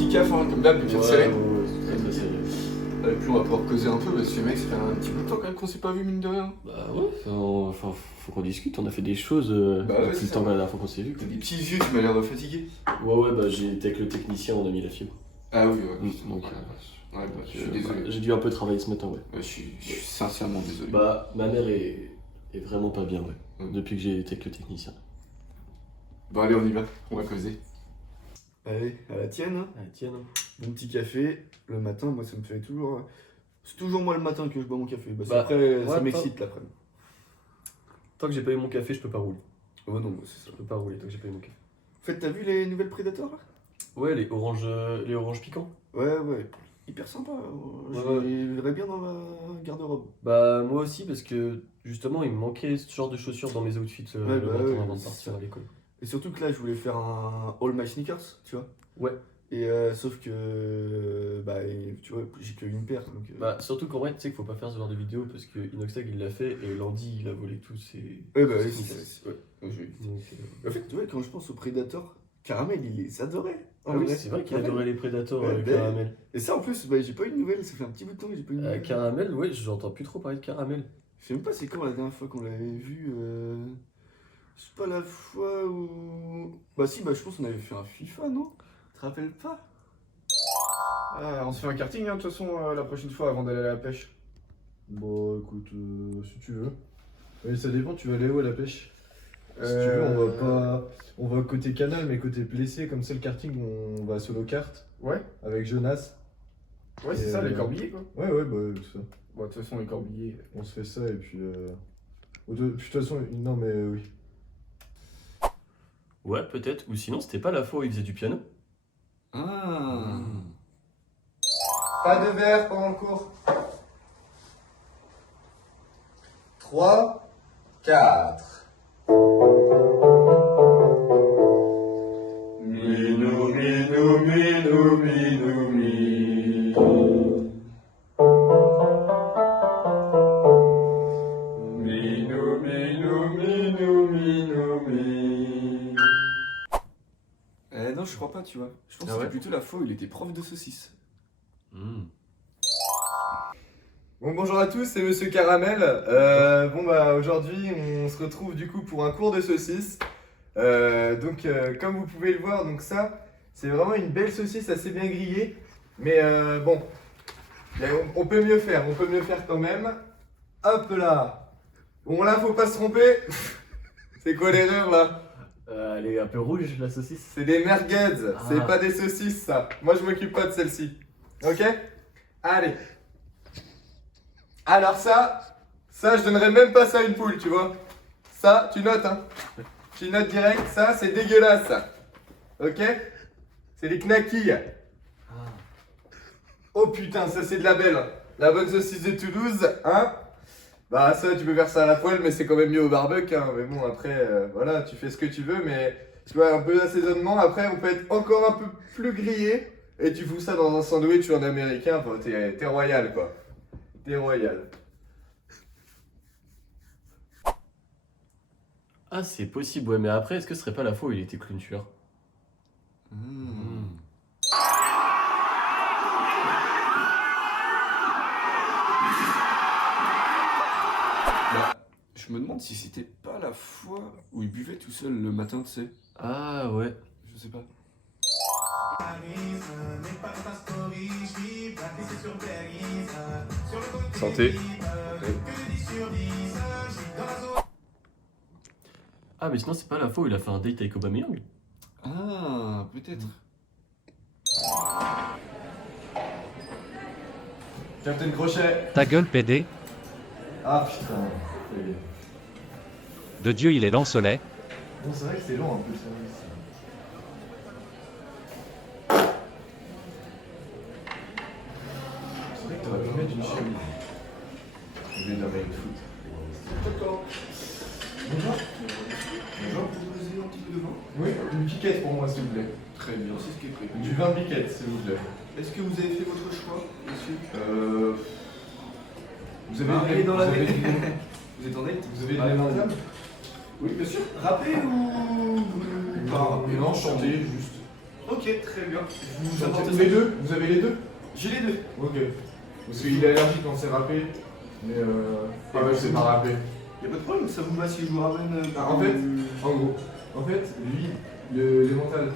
petit caf, hein, comme d'hab, bien serré. Ouais, c'est très sérieux. Et puis on va pouvoir causer un peu, parce que mec, ça fait un petit peu de temps quand même qu'on s'est pas vu, mine de rien. Bah ouais, enfin, faut qu'on discute, on a fait des choses Bah ouais, depuis c'est le ça. temps que la dernière fois qu'on s'est vu. T'as des petits yeux, tu m'as l'air fatigué. Ouais, bah j'ai été avec le technicien, on a mis la fibre. Ah oui, ouais. Donc, Ouais, bah, je suis désolé. j'ai dû un peu travailler ce matin, ouais. Ouais, je suis sincèrement désolé. Bah, ma mère est vraiment pas bien, ouais. Mm. Depuis que j'ai été avec le technicien. Bon, allez, on y va, on va causer. Allez, à la tienne, hein. Ah, tiens, non. Mon petit café, le matin, moi ça me fait toujours. C'est toujours moi le matin que je bois mon café. Bah, après, ça ouais, m'excite l'après-midi. Tant que j'ai pas eu mon café, je peux pas rouler. Oh non, moi, c'est ça. Je peux pas rouler tant que j'ai pas eu mon café. En fait, t'as vu les nouvelles Predator là? Ouais, les oranges piquants. Ouais, ouais. Hyper sympa. Ouais, Je verrais bien dans ma garde-robe. Bah, moi aussi, parce que justement, il me manquait ce genre de chaussures dans mes outfits Ouais, le bah matin ouais, avant de c'est partir ça. à l'école. Et surtout que là, je voulais faire un All My Sneakers, tu vois. Ouais. Et sauf que. Bah, tu vois, j'ai qu'une paire. Donc, Bah, surtout qu'en vrai, tu sais qu'il faut pas faire ce genre de vidéo parce que Inoxtag il l'a fait et Landy il a volé tous ses. ouais, bah, oui, sneakers. ouais. Donc, En fait, ouais, quand je pense aux Predator, Caramel, il les adorait. ah oui, c'est vrai qu'il Caramel. adorait les Predators, Ouais, Caramel. Et ça, en plus, bah, j'ai pas eu de nouvelles. Ça fait un petit bout de temps que j'ai pas eu de nouvelles. Caramel, ouais, j'entends plus trop parler de Caramel. Je sais même pas c'est quand la dernière fois qu'on l'avait vu. C'est pas la fois où. Bah si, bah je pense qu'on avait fait un FIFA, non? Tu te rappelles pas? Ah, on se fait un karting, hein, de toute façon, la prochaine fois avant d'aller à la pêche. Bon, écoute, si tu veux. Mais ça dépend, tu vas aller où à la pêche? Si tu veux, on va pas. On va côté canal, mais côté Plessé, comme c'est le karting, on va solo kart Ouais, avec Jonas. ouais, c'est Et, ça, les corbillers, quoi. Ouais, bah, ça. Bon, de toute façon, les corbillers. On se fait ça et puis. De toute façon, non, mais oui. Ouais, peut-être. Ou sinon, c'était pas la fois où il faisait du piano. Ah. Pas de verre pendant le cours. 3, 4. Minou, minou, minou, minou, minou. Minou, minou, minou, minou, minou. Non, je crois pas, tu vois. Je pense Ah que ouais c'était plutôt la fois où il était prof de saucisse. Bon, bonjour à tous, c'est Monsieur Caramel. Bon, bah, aujourd'hui, on se retrouve du coup pour un cours de saucisse. Comme vous pouvez le voir, donc ça, c'est vraiment une belle saucisse assez bien grillée. Mais bon, on peut mieux faire, quand même. Hop là. Bon, là, faut pas se tromper. C'est quoi l'erreur là? Elle est un peu rouge, la saucisse. C'est des merguez, c'est Ah. pas des saucisses ça. Moi, je m'occupe pas de celle-ci. Ok? Allez. Alors ça, je donnerais même pas ça à une poule, tu vois. Ça, tu notes, hein. Tu notes direct, ça, c'est dégueulasse, ça. Ok? C'est des knackis. Oh putain, ça c'est de la belle. La bonne saucisse de Toulouse, hein? Bah ça, tu peux faire ça à la poêle, mais c'est quand même mieux au barbecue, hein. Mais bon, après, voilà, tu fais ce que tu veux, mais tu vois, un peu d'assaisonnement. Après, on peut être encore un peu plus grillé. Et tu fous ça dans un sandwich ou un américain, enfin, t'es royal, quoi. T'es royal. Ah, c'est possible, ouais, mais après, est-ce que ce serait pas la fois où il était clown tueur? Bah, je me demande si c'était pas la fois où il buvait tout seul le matin, tu sais. Ah, ouais. Je sais pas. Santé. Ah, mais sinon, c'est pas la fois où il a fait un date avec Aubameyang? Ah, peut-être. Captain Crochet. Ta gueule, PD. Ah putain. De Dieu, il est lent soleil. Bon, c'est vrai que c'est long un peu ça. C'est vrai que t'aurais pu mettre une chemise. Au lieu d'un maillot de foot. Bonjour. Bonjour. Bonjour, vous voulez un petit peu de vin? Oui, une piquette pour moi s'il vous plaît. Très bien, c'est ce qui est prévu. Du vin piquette s'il vous plaît. Est-ce que vous avez fait votre choix, monsieur? Vous avez Allez dans la vous avez- Vous êtes en date? Vous avez de l'émental? Oui, bien sûr. Rappé ou. Pas rappé, non, chanter juste. Ok, très bien. Vous apportez les deux? Vous avez les deux? J'ai les deux. Ok. Parce qu'il est allergique quand c'est râpé. Mais ah ouais, c'est pas râpé. Y'a pas de problème, ça vous va si je vous ramène. Ah, en fait, en gros, lui, les mentales.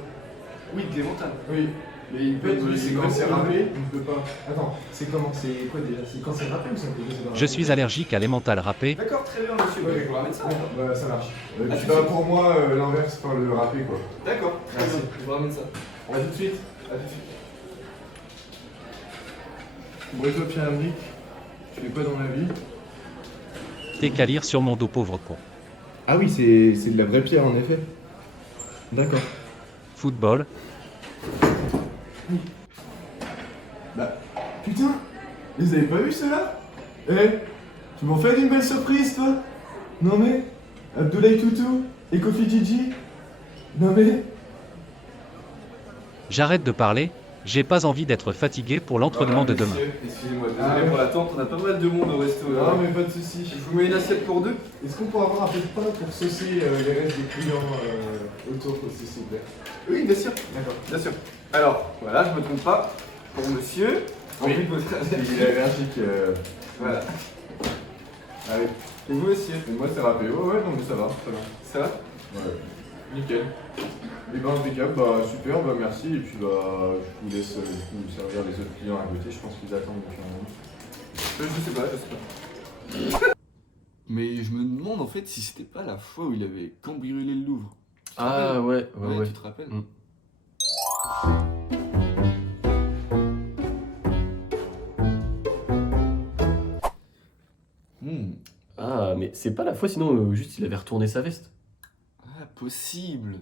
Oui, des montagnes. Oui. Mais il En fait, lui, c'est il quand peut- c'est râpé, on ne peut pas. Attends, c'est comment? C'est quoi déjà? C'est quand c'est râpé ou c'est Je suis allergique à l'emmental râpé. D'accord, très bien, monsieur. Ouais, Je vous ramène ça. Bah, ça marche. Et Ah, puis tu bah, sais. pour moi, l'inverse, enfin le râpé quoi. D'accord, très Merci. bien. Je vous ramène ça. A tout de suite. À tout de suite. Bref, Pierre-Henrique, tu fais quoi dans la vie? T'es qu'à lire sur mon dos, pauvre con. Ah oui, c'est de la vraie pierre en effet. D'accord. Football, Bah, putain, vous avez pas vu cela? Eh, tu m'en fais une belle surprise toi? Non mais, Abdoulaye Toutou et Kofi Gigi? Non mais... j'arrête de parler, j'ai pas envie d'être fatigué pour l'entraînement de demain. Excusez-moi, désolé Ah ouais. pour l'attente, on a pas mal de monde au resto. là. Non mais pas de soucis. Je vous mets une assiette pour deux. Est-ce qu'on pourra avoir un peu de pain pour saucer les restes des clients autour aussi s'il vous plaît? Oui, bien sûr. D'accord. Bien sûr. Alors, voilà, je me trompe pas. Pour monsieur, Oui. envie de votre Il est allergique. Voilà. Allez, Et vous, monsieur, et moi c'est râpé. Ouais, non mais ça va, très bien. ça va? Ouais. Nickel. Et ben impeccable, bah super, bah merci. Et puis bah je vous laisse du coup servir les autres clients à côté. Je pense qu'ils attendent depuis un moment. Je sais pas. Mais je me demande en fait si c'était pas la fois où il avait cambriolé le Louvre. Tu te Ah rappelles? ouais. Tu te rappelles? Mm. Hmm. Ah, mais c'est pas la fois, sinon juste il avait retourné sa veste. Ah, possible.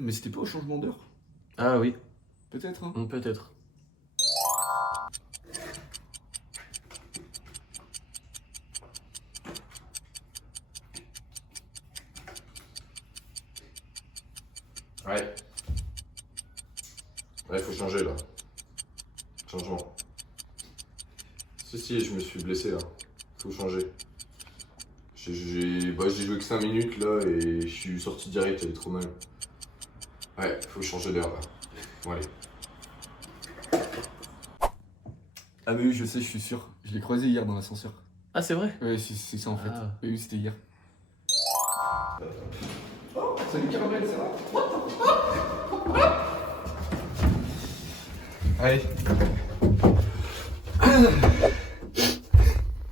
Mais c'était pas au changement d'heure? Ah oui, Peut-être, hein? peut-être. Ouais. Ouais, faut changer là. Changement. Si, je me suis blessé là. Faut changer. J'ai joué que 5 minutes là et je suis sorti direct, j'avais trop mal. Ouais, faut changer d'heure là. Bon, allez. Ah, mais oui, je sais, je suis sûr. Je l'ai croisé hier dans l'ascenseur. Ah, c'est vrai? Ouais, c'est ça en fait. Ah. Oui, c'était hier. Oh, salut Caramel, ça va? Allez.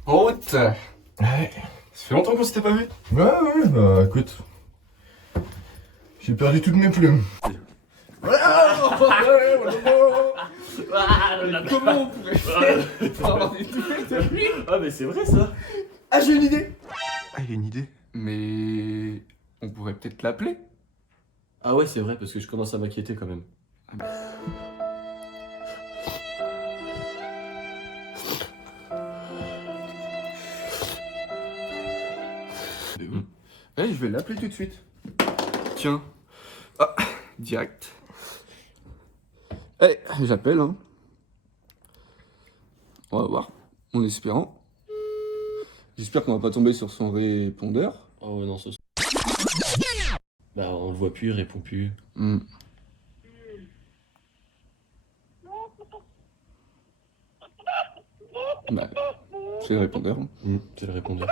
En route. Ouais. Ça fait longtemps qu'on s'était pas vu. Ouais, bah écoute. J'ai perdu toutes mes plumes. Comment on pourrait faire pour avoir des nouvelles de lui? Ah, mais c'est vrai ça. Ah, j'ai une idée. Ah, il y a une idée. Mais on pourrait peut-être l'appeler. Ah ouais, c'est vrai, parce que je commence à m'inquiéter quand même. Ouais, je vais l'appeler tout de suite. Tiens. Ah, direct. Allez, j'appelle, hein. On va voir, en espérant. J'espère qu'on va pas tomber sur son répondeur. Oh ouais, non, ce... Bah, on le voit plus, il répond plus. Hmm. Bah, c'est le répondeur. Hein. C'est le répondeur.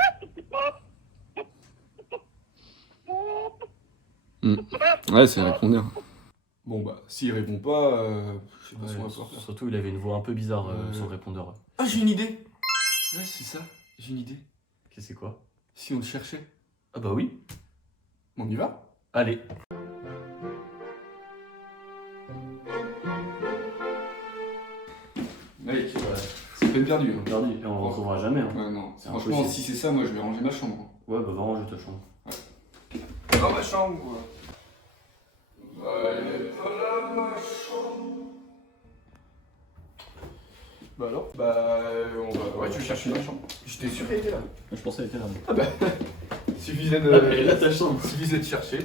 Ouais, c'est le répondeur. Bon, bah, s'il répond pas, je sais pas ce qu'on va Ouais, pouvoir faire. surtout, il avait une voix un peu bizarre, son répondeur. Ah, j'ai une idée. Ouais, c'est ça, j'ai une idée. Qu'est-ce que c'est quoi? Si on le cherchait, Ah bah oui. on y va? Allez. Mec, c'est peine perdue. Hein. Perdu, et on le retrouvera jamais. Hein. Ouais, non. C'est Franchement, impossible. si c'est ça, moi je vais ranger ma chambre. Ouais, bah va ranger ta chambre. Dans ma chambre. Dans ma chambre. Bah alors? Bah, on va. Ouais, tu cherches ma chambre. J'étais sûr qu'elle était là. Je pensais qu'elle était là. Ah bah, suffisait de. Ah, mais là, ta chambre. Suffisait de chercher.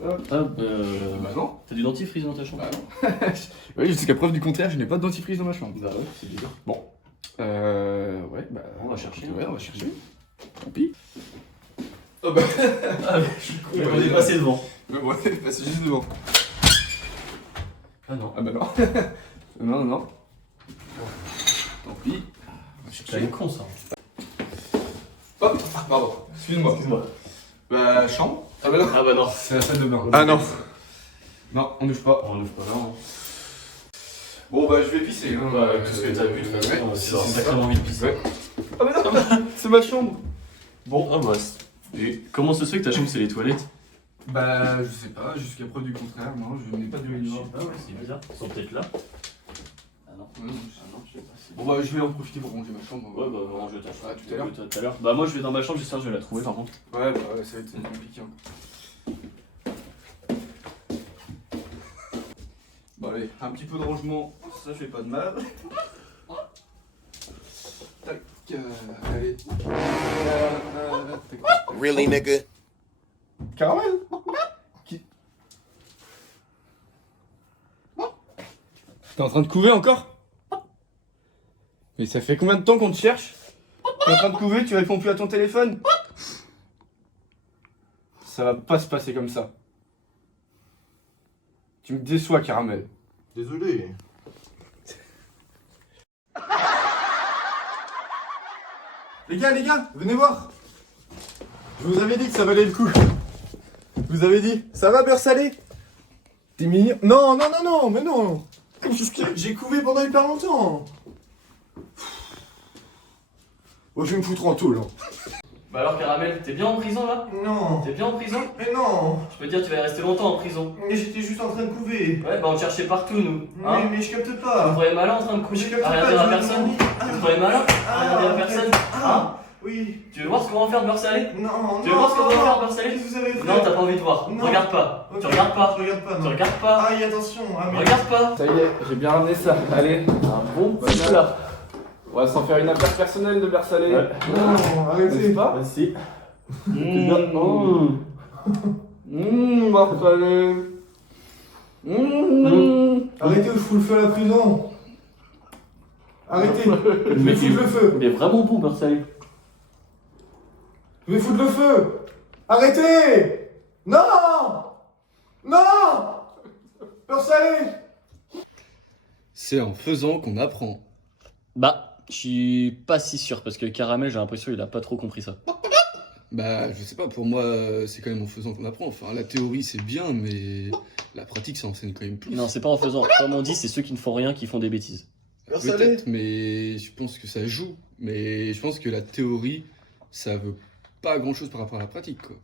Ah, Bah non. t'as du dentifrice dans ta chambre? Bah non. Oui, jusqu'à preuve du contraire, je n'ai pas de dentifrice dans ma chambre. Bah ouais, c'est bizarre. Bon. Ouais, bah. On va chercher. Ouais, on va chercher. Tant pis. Oh bah. Ah, je suis con, on est passé devant. Mais ouais, c'est juste devant. Ah non. Ah bah non. Non, non. Tant pis. On va T'as chercher. une con ça. Hop, pardon. Excuse-moi. Excuse-moi. Bah, chambre. Ah bah non. Ah bah non. C'est la salle de bain. Ah non. Non, on n'ouvre pas. On ouvre pas là. Hein. Bon bah je vais pisser. Hein. Bah, avec tout ce que t'as vu, de toute façon, Ouais, c'est c'est ça. sacrément envie de pisser. Ouais. Ah mais non, c'est ma chambre. Bon, ah bah. Et comment ça se fait que ta chambre c'est les toilettes? Bah je sais pas, jusqu'à preuve du contraire, non, je n'ai pas de urinoir. Ah ouais, c'est bizarre. Ils sont peut-être là. Ah non. Ouais, non, Ah non, je sais pas. Bon bah je vais en profiter pour ranger ma chambre. Ouais, bah, on range ta chambre. Ah, tout à l'heure. Tout à l'heure. Bah, moi je vais dans ma chambre, j'espère que je vais la trouver par contre. Ouais bah ouais, ça va être compliqué encore. Bon allez, un petit peu de rangement, ça fait pas de mal. Tac, allez. Tac. Really, nigga? Caramel. Qui... T'es en train de couver encore? Mais ça fait combien de temps qu'on te cherche? T'es en train de couver, tu réponds plus à ton téléphone? Ça va pas se passer comme ça. Tu me déçois, Caramel. Désolé. Les gars, venez voir. Je vous avais dit que ça valait le coup. Je vous avais dit, ça va beurre salé? T'es mignon? Non, mais non. Qu'est-ce que j'ai couvé pendant hyper longtemps. Oh, je vais me foutre en tôle. Bah alors, Caramel, t'es bien en prison là? Non, T'es bien en prison? mais non. Je peux te dire, tu vas y rester longtemps en prison. Mais j'étais juste en train de couver. Ouais, bah on te cherchait partout nous. Hein? Mais je capte Tu te pas. croyais malin en train de coucher? Je capte À rien pas, dire à je personne? me demande- Tu te croyais malin? À rien dire à personne? Hein? Oui. Tu veux voir ce qu'on va faire de beurre salé? Non, Tu veux voir ce qu'on va faire de beurre salé? Qu'est-ce que vous avez fait? Non, t'as pas envie de voir. Non. Regarde pas. Ok. Tu regardes pas. Je regarde pas, Tu non. regardes pas. Aïe, attention. Ah, mais... Regarde pas. Ça y est, j'ai bien ramené ça. Allez, Un bon petit plat. on va s'en faire une affaire personnelle de beurre salé. Ouais. Non, arrêtez. N'est-ce pas? Merci. Beurre salé. Arrêtez ou je fous le feu à la prison. Arrêtez. Je Mais vais foutre le feu. Il est vraiment bon beurre salé. Je vais foutre le feu. Arrêtez. Non. Non. Beurre salé. C'est en faisant qu'on apprend. Bah, je suis pas si sûr parce que Caramel, j'ai l'impression qu'il a pas trop compris ça. Bah, je sais pas, pour moi, c'est quand même en faisant qu'on apprend. Enfin, la théorie, c'est bien, mais la pratique, ça enseigne quand même plus. Non, c'est pas en faisant. Comme on dit, c'est ceux qui ne font rien qui font des bêtises. Beurre salé. Peut-être, mais je pense que ça joue. Mais je pense que la théorie, ça veut pas grand-chose par rapport à la pratique, quoi.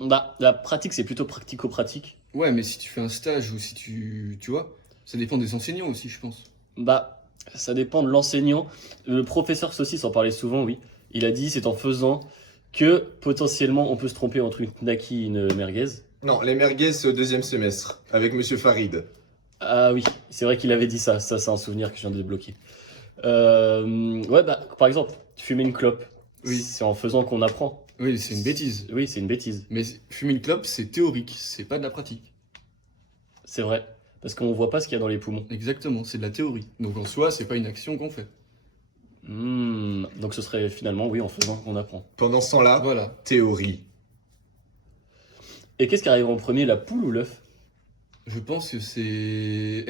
Bah, la pratique, c'est plutôt pratico-pratique. Ouais, mais si tu fais un stage ou si tu vois, ça dépend des enseignants aussi, je pense. Bah, ça dépend de l'enseignant. Le professeur Saucisse en parlait souvent, oui. Il a dit, c'est en faisant que potentiellement on peut se tromper entre une knacky et une merguez. Non, les merguez, c'est au deuxième semestre, avec Monsieur Farid. Ah oui, c'est vrai qu'il avait dit ça. Ça, c'est un souvenir que je viens de débloquer. Ouais, bah, par exemple, fumer une clope. Oui. C'est en faisant qu'on apprend. Oui, c'est une bêtise. Oui, c'est une bêtise. Mais fumer une clope, c'est théorique, c'est pas de la pratique. C'est vrai. Parce qu'on voit pas ce qu'il y a dans les poumons. Exactement, c'est de la théorie. Donc en soi, c'est pas une action qu'on fait. Donc ce serait finalement, oui, en faisant qu'on apprend. Pendant ce temps-là, Voilà. théorie. Et qu'est-ce qui arrive en premier, la poule ou l'œuf? Je pense que c'est...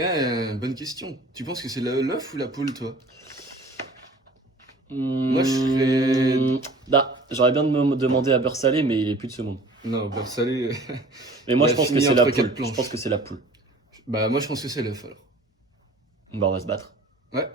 bonne question. Tu penses que c'est l'œuf ou la poule, toi? Moi, je serais... Bah, j'aurais bien de me demander à beurre salé, mais il est plus de ce monde. Non, beurre salé... Mais moi, Il je a pense que fini c'est la entre poule. quatre planches. Je pense que c'est la poule. Bah, moi, je pense que c'est l'œuf, alors. Bah, on va se battre. Ouais.